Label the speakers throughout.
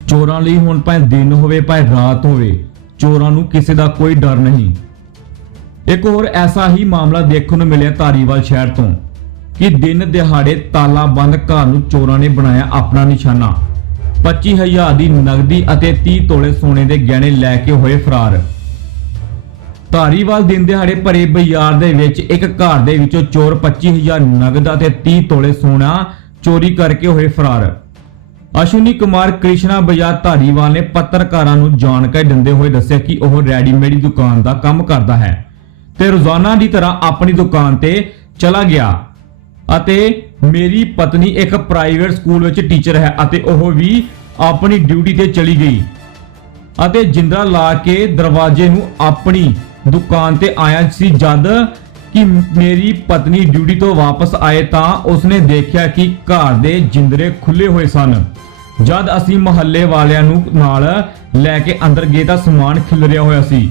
Speaker 1: ਚੋਰਾਂ ਲਈ ਹੁਣ ਭਾਵੇਂ ਦਿਨ ਹੋਵੇ ਭਾਵੇਂ ਰਾਤ ਹੋਵੇ, ਚੋਰਾਂ ਨੂੰ ਕਿਸੇ ਦਾ ਕੋਈ ਡਰ ਨਹੀਂ। ਇੱਕ ਹੋਰ ਐਸਾ ਹੀ ਮਾਮਲਾ ਦੇਖਣ ਨੂੰ ਮਿਲਿਆ ਧਾਰੀਵਾਲ ਸ਼ਹਿਰ ਤੋਂ ਕਿ ਦਿਨ ਦਿਹਾੜੇ ਤਾਲਾ ਬੰਦ ਘਰ ਨੂੰ ਚੋਰਾਂ ਨੇ ਬਣਾਇਆ ਆਪਣਾ ਨਿਸ਼ਾਨਾ। 25,000 ਦੀ ਨਗਦੀ ਅਤੇ 30 ਤੋਲੇ ਸੋਨੇ ਦੇ ਗਹਿਣੇ ਲੈ ਕੇ ਹੋਏ ਫਰਾਰ। ਧਾਰੀਵਾਲ ਦਿਨ ਦਿਹਾੜੇ ਭਰੇ ਬਾਜ਼ਾਰ ਦੇ ਵਿੱਚ ਇੱਕ ਘਰ ਦੇ ਵਿੱਚੋਂ ਚੋਰ 25,000 ਨਗਦ ਅਤੇ 30 ਤੋਲੇ ਸੋਨਾ ਚੋਰੀ ਕਰਕੇ ਹੋਏ ਫਰਾਰ। ਅਸ਼ਵਨੀ ਕੁਮਾਰ ਕ੍ਰਿਸ਼ਨਾ ਬਾਜ਼ਾਰ ਧਾਰੀਵਾਲ ਨੇ ਪੱਤਰਕਾਰਾਂ ਨੂੰ ਜਾਣਕਾਰੀ ਦਿੰਦੇ ਹੋਏ ਦੱਸਿਆ ਕਿ ਉਹ ਰੈਡੀਮੇਡ ਦੀ ਦੁਕਾਨ ਦਾ ਕੰਮ ਕਰਦਾ ਹੈ ਤੇ ਰੋਜ਼ਾਨਾ ਦੀ ਤਰ੍ਹਾਂ ਆਪਣੀ ਦੁਕਾਨ ਤੇ ਚਲਾ ਗਿਆ ਅਤੇ ਮੇਰੀ ਪਤਨੀ ਇੱਕ ਪ੍ਰਾਈਵੇਟ ਸਕੂਲ ਵਿੱਚ ਟੀਚਰ ਹੈ ਅਤੇ ਉਹ ਵੀ ਆਪਣੀ ਡਿਊਟੀ ਤੇ ਚਲੀ ਗਈ ਅਤੇ ਜਿੰਦਰਾ ਲਾ ਕੇ ਦਰਵਾਜ਼ੇ ਨੂੰ ਆਪਣੀ ਦੁਕਾਨ ਤੇ ਆਇਆ ਸੀ। ਜਦ ਕਿ ਮੇਰੀ ਪਤਨੀ ਡਿਊਟੀ ਤੋਂ ਵਾਪਸ ਆਏ ਤਾਂ ਉਸਨੇ ਦੇਖਿਆ ਕਿ ਘਰ ਦੇ ਜਿੰਦਰੇ ਖੁੱਲੇ ਹੋਏ ਸਨ। ਜਦ ਅਸੀਂ ਮੁਹੱਲੇ ਵਾਲਿਆਂ ਨੂੰ ਨਾਲ ਲੈ ਕੇ ਅੰਦਰ ਗਏ ਤਾਂ ਸਮਾਨ ਖਿਲਰਿਆ ਹੋਇਆ ਸੀ।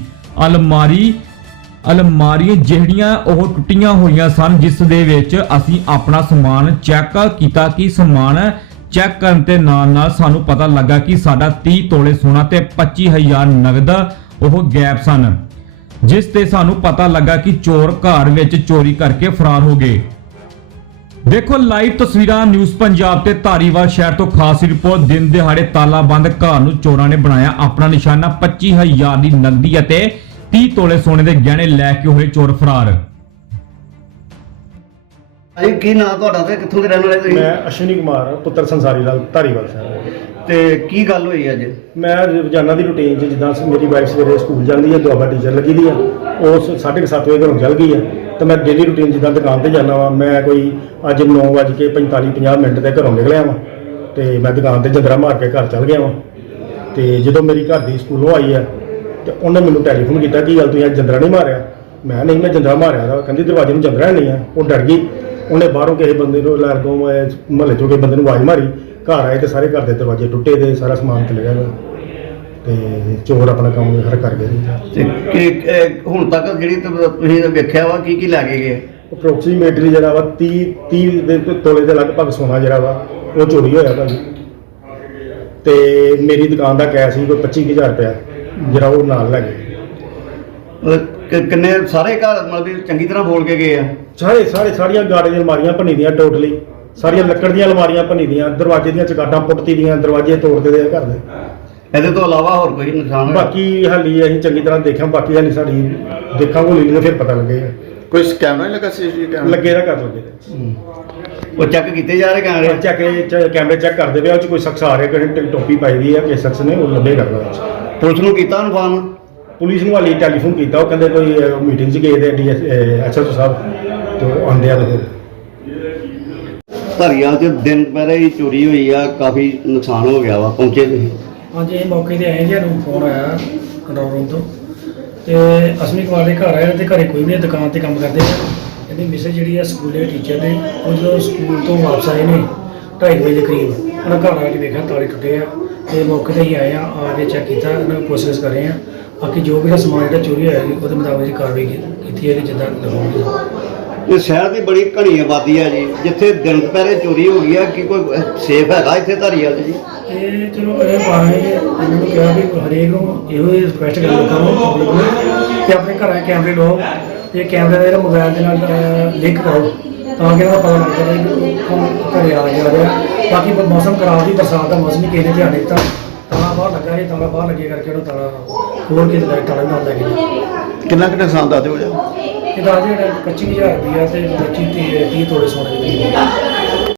Speaker 1: ਅਲਮਾਰੀਆਂ ਜਿਹੜੀਆਂ ਉਹ ਟੁੱਟੀਆਂ ਹੋਈਆਂ ਸਨ, ਜਿਸ ਦੇ ਵਿੱਚ ਅਸੀਂ ਆਪਣਾ ਸਮਾਨ ਚੈੱਕ ਕੀਤਾ ਕਿ ਸਮਾਨ ਚੈੱਕ ਕਰਨ ਤੇ ਨਾਲ ਸਾਨੂੰ ਪਤਾ ਲੱਗਾ ਕਿ ਸਾਡਾ 30 ਤੋਲੇ ਸੋਨਾ ਤੇ 25,000 ਨਗਦ ਉਹ ਗਾਇਬ ਸਨ, ਜਿਸ ਤੇ ਸਾਨੂੰ ਪਤਾ ਲੱਗਾ ਕਿ ਚੋਰ ਘਰ ਵਿੱਚ ਚੋਰੀ ਕਰਕੇ ਫਰਾਰ ਹੋ ਗਏ। ਦੇਖੋ ਲਾਈਵ ਤਸਵੀਰਾਂ ਨਿਊਜ਼ ਪੰਜਾਬ ਤੇ ਧਾਰੀਵਾਲ ਸ਼ਹਿਰ ਤੋਂ ਖਾਸ ਰਿਪੋਰਟ। ਦਿਨ ਦਿਹਾੜੇ ਤਾਲਾ ਬੰਦ ਘਰ ਨੂੰ ਚੋਰਾਂ ਨੇ ਬਣਾਇਆ ਆਪਣਾ ਨਿਸ਼ਾਨਾ। 25,000 ਦੀ ਨਗਦੀ ਅਤੇ 30 ਤੋਲੇ ਸੋਨੇ ਦੇ ਗਹਿਣੇ ਲੈ ਕੇ ਹੋਏ ਚੋਰ ਫਰਾਰ।
Speaker 2: ਅਜੀ ਕੀ ਨਾਂ ਤੁਹਾਡਾ ਤੇ ਕਿੱਥੋਂ ਦੇ ਰਹਿਣ ਵਾਲੇ ਤੁਸੀਂ?
Speaker 3: ਮੈਂ ਅਸ਼ਵਨੀ ਕੁਮਾਰ ਪੁੱਤਰ ਸੰਸਾਰੀ ਲਾਲ ਧਾਰੀਵਾਲ ਸਾਹਿਬ।
Speaker 2: ਤੇ ਕੀ ਗੱਲ ਹੋਈ ਅੱਜ?
Speaker 3: ਮੈਂ ਰੋਜ਼ਾਨਾ ਦੀ ਰੁਟੀਨ 'ਚ ਜਿੱਦਾਂ ਮੇਰੀ ਵਾਈਫ ਸਵੇਰੇ ਸਕੂਲ ਜਾਂਦੀ ਹੈ, ਦੁਆਬਾ ਟੀਚਰ ਲੱਗੀ ਦੀ ਆ, ਉਹ 7:30 ਵਜੇ ਘਰੋਂ ਚੱਲ ਗਈ ਆ ਤੇ ਮੈਂ ਡੇਲੀ ਰੁਟੀਨ ਜਿੱਦਾਂ ਦੁਕਾਨ ਤੇ ਜਾਂਦਾ ਵਾਂ। ਮੈਂ ਕੋਈ ਅੱਜ 9:45-50 ਤੇ ਘਰੋਂ ਨਿਕਲਿਆ ਵਾਂ ਤੇ ਮੈਂ ਦੁਕਾਨ ਤੇ ਜੰਦਰਾ ਮਾਰ ਕੇ ਘਰ ਚੱਲ ਗਿਆ ਵਾਂ। ਤੇ ਜਦੋਂ ਮੇਰੀ ਘਰ ਦੀ ਸਕੂਲੋਂ ਆਈ ਆ ਤੇ ਉਹਨੇ ਮੈਨੂੰ ਟੈਲੀਫੋਨ ਕੀਤਾ ਕਿ ਗੱਲ ਤੁਸੀਂ ਅੱਜ ਜੰਦਰਾ ਨਹੀਂ ਮਾਰਿਆ? ਮੈਂ ਨਹੀਂ, ਮੈਂ ਜੰਦਰਾ ਮਾਰਿਆ ਦਾ। ਕਹਿੰਦੀ ਦਰਵਾਜ਼ੇ ਨੂੰ ਜੰਦਰਾ ਨਹੀਂ ਆ। ਉਹ ਡਰ ਗਈ। ਉਹਨੇ ਬਾਹਰੋਂ ਕਿਸੇ ਬੰਦੇ ਨੂੰ ਲਾਗੋਂ ਮਹੱਲੇ ਚੋਂ ਕਿਸੇ ਬੰਦੇ ਨੂੰ ਆਵਾਜ਼ ਮਾਰੀ। ਘਰ ਆਏ ਤੇ ਸਾਰੇ ਘਰ ਦੇ ਦਰਵਾਜ਼ੇ ਟੁੱਟੇ ਤੇ ਸਾਰਾ ਸਮਾਨ ਖਿਲ ਗਿਆ ਤੇ ਚੋਰ ਆਪਣਾ ਕੰਮ ਹਰ ਕਰ ਗਏ।
Speaker 2: ਤੇ ਹੁਣ ਤੱਕ ਜਿਹੜੀ ਤੁਸੀਂ ਵੇਖਿਆ ਵਾ ਕੀ ਲੈ ਕੇ ਗਏ?
Speaker 3: ਅਪਰੋਕਸੀਮੇਟਲੀ ਜਿਹੜਾ ਵਾ 30 ਦੇ ਤੋਲੇ ਦੇ ਲਗਭਗ ਸੋਨਾ ਜਿਹੜਾ ਵਾ ਉਹ ਚੋਰੀ ਹੋਇਆ ਭਾਜੀ। ਤੇ ਮੇਰੀ ਦੁਕਾਨ ਦਾ ਕੈਸ਼ ਸੀ ਕੋਈ 25,000 ਰੁਪਇਆ ਜਿਹੜਾ ਉਹ ਨਾਲ ਲੈ ਗਏ।
Speaker 2: ਕਿੰਨੇ ਸਾਰੇ ਘਰ ਮਤਲਬ ਚੰਗੀ ਤਰ੍ਹਾਂ ਬੋਲ ਕੇ ਗਏ ਆ?
Speaker 3: ਸਾਰੀਆਂ ਗਾੜੇ ਦੀਆਂ ਅਲਮਾਰੀਆਂ ਭੰਨੀ ਦੀਆਂ, ਟੋਟਲੀ ਸਾਰੀਆਂ ਲੱਕੜ ਦੀਆਂ ਅਲਮਾਰੀਆਂ ਭੰਨੀ ਦੀਆਂ, ਦਰਵਾਜ਼ੇ ਦੀਆਂ ਚਗਾਟਾਂ ਪੁੱਟਤੀ ਦੀਆਂ, ਦਰਵਾਜ਼ੇ ਤੋੜਦੇ ਦੇ ਘਰ ਦੇ।
Speaker 2: ਇਹਦੇ ਤੋਂ ਇਲਾਵਾ ਹੋਰ ਕੋਈ ਨੁਕਸਾਨ?
Speaker 3: ਬਾਕੀ ਹਾਲੀ ਅਸੀਂ ਚੰਗੀ ਤਰ੍ਹਾਂ ਦੇਖਾਂ, ਬਾਕੀ ਹਾਲੀ ਸਾਡੀ ਦੇਖਾਂਗੇ ਹੋਲੀ ਨੂੰ ਫਿਰ ਪਤਾ ਲੱਗੇਗਾ।
Speaker 4: ਕੋਈ ਕੈਮਰਾ ਨਹੀਂ ਲੱਗਾ? ਸੀਸੀਟੀਵੀ ਕੈਮਰਾ
Speaker 3: ਲੱਗੇ ਦਾ ਕਰ ਲੱਗੇ
Speaker 2: ਉਹ ਚੈੱਕ ਕੀਤੇ ਜਾ ਰਹੇ ਕੈਮਰੇ?
Speaker 3: ਕੈਮਰੇ ਚੈੱਕ ਕਰਦੇ ਪਏ, ਉਹ 'ਚ ਕੋਈ ਸ਼ਖਸ ਆ ਰਿਹਾ, ਕਿਸੇ ਟੋਪੀ ਪਾਈ ਦੀ ਹੈ, ਕਿਸੇ ਸ਼ਖਸ ਨੇ, ਉਹ ਲੱਭੇ ਕਰਦਾ।
Speaker 2: ਪੁਲਿਸ ਨੂੰ ਕੀਤਾ ਇਨਫਾਰਮ?
Speaker 3: ਪੁਲਿਸ ਨੂੰ ਹਾਲੀ ਟੈਲੀਫੋਨ ਕੀਤਾ, ਉਹ ਕਹਿੰਦੇ ਕੋਈ ਮੀਟਿੰਗ 'ਚ ਗਏ ਦੇ ਐਸਐਚਓ ਸਾਹਿਬ ਤੇ ਉਹ ਆਉਂਦੇ ਆ।
Speaker 2: ਧਾਰੀਵਾਲ 'ਚ ਦਿਨ ਪਹਿਰੇ ਹੀ ਚੋਰੀ ਹੋਈ ਆ, ਕਾਫੀ ਨੁਕਸਾਨ ਹੋ ਗਿਆ ਵਾ, ਪਹੁੰਚੇ ਤੁਸੀਂ?
Speaker 5: ਹਾਂਜੀ, ਇਹ ਮੌਕੇ 'ਤੇ ਆਏ ਜੀ। ਸਾਨੂੰ ਫੋਨ ਆਇਆ ਕੰਟਰੋਲ ਰੂਮ ਤੋਂ ਤੇ ਅਸ਼ਵਨੀ ਕੁਮਾਰ ਦੇ ਘਰ ਆਏ ਤੇ ਘਰੇ ਕੋਈ ਵੀ ਨਹੀਂ, ਦੁਕਾਨ ਤੇ ਕੰਮ ਕਰਦੇ ਆ। ਇਹਦੀ ਮਿਸੇਜ ਜਿਹੜੀ ਆ ਸਕੂਲੇ ਟੀਚਰ ਨੇ, ਉਹ ਜਦੋਂ ਸਕੂਲ ਤੋਂ ਵਾਪਸ ਆਏ ਨੇ 2:30 ਵਜੇ ਦੇ ਕਰੀਬ, ਉਹਨਾਂ ਘਰ ਆ ਕੇ ਦੇਖਿਆ ਤਾਲੇ ਟੁੱਟੇ ਆ ਤੇ ਮੌਕੇ 'ਤੇ ਹੀ ਆਏ ਆ ਕੇ ਚੈੱਕ ਕੀਤਾ, ਇਹਨਾਂ ਨੂੰ ਕੋਸ਼ਿਸ਼ ਕਰ ਰਹੇ ਆ। ਬਾਕੀ ਜੋ ਵੀ ਸਮਾਨ ਜਿਹੜਾ ਚੋਰੀ ਹੋਇਆ ਉਹਦੇ ਮੁਤਾਬਕ ਕਾਰਵਾਈ ਕੀਤੀ ਹੈ ਕਿ ਜਿੱਦਾਂ ਦਿਖਾਉਣਗੇ।
Speaker 2: ਇਹ ਸ਼ਹਿਰ ਦੀ ਬੜੀ ਘਣੀ ਆਬਾਦੀ ਹੈ ਜੀ, ਜਿੱਥੇ ਦਿਨ ਦੁਪਹਿਰੇ ਚੋਰੀ ਹੋ ਗਈ ਆ, ਕੀ ਕੋਈ ਸੇਫ ਹੈਗਾ ਇੱਥੇ ਧਾਰੀਵਾਲ ਜੀ?
Speaker 5: ਇਹ ਚਲੋ ਇਹ ਪਾਣੇ ਇਹਨਾਂ ਨੂੰ ਕਿਹਾ ਵੀ ਹਰੇਕ ਨੂੰ ਇਹੋ ਹੀ ਰਿਕੁਐਸਟ ਕਰ ਲੋਕਾਂ ਨੂੰ ਪਬਲਿਕ ਨੂੰ ਕਿ ਆਪਣੇ ਘਰਾਂ ਕੈਮਰੇ ਲਓ ਤੇ ਕੈਮਰੇ ਦਾ ਜਿਹੜਾ ਮੋਬਾਈਲ ਦੇ ਨਾਲ ਲਿੰਕ ਕਰੋ ਤਾਂ ਕਿ ਉਹਦਾ ਪਤਾ ਲੱਗ ਜਾਵੇ ਕਿ ਘਰੇ ਆ ਰਿਹਾ। ਬਾਕੀ ਮੌਸਮ ਖਰਾਬ ਸੀ, ਬਰਸਾਤ ਦਾ ਮੌਸਮ ਹੀ ਕਿਸੇ ਨੇ ਧਿਆਨ ਨਹੀਂ ਦਿੱਤਾ, ਤਾਲਾ ਬਾਹਰ ਲੱਗਾ ਸੀ, ਤਾਲਾ ਬਾਹਰ ਲੱਗੇ ਕਰਕੇ ਉਹਨੂੰ ਤਾਲਾ ਖੋਲ੍ਹ ਕੇ ਤੇ ਤਾਲਾ ਨਾਲ ਲੈ ਕੇ।
Speaker 4: ਕਿੰਨਾ ਕੁ ਨੁਕਸਾਨ ਦੱਸ ਦਿਓ ਜੀ?
Speaker 5: ਇਹ ਦੱਸ ਜਿਹੜਾ 25,000 ਰੁਪਇਆ ਤੇ 30 ਤੋਲੇ ਸੋਨੇ ਦੇ।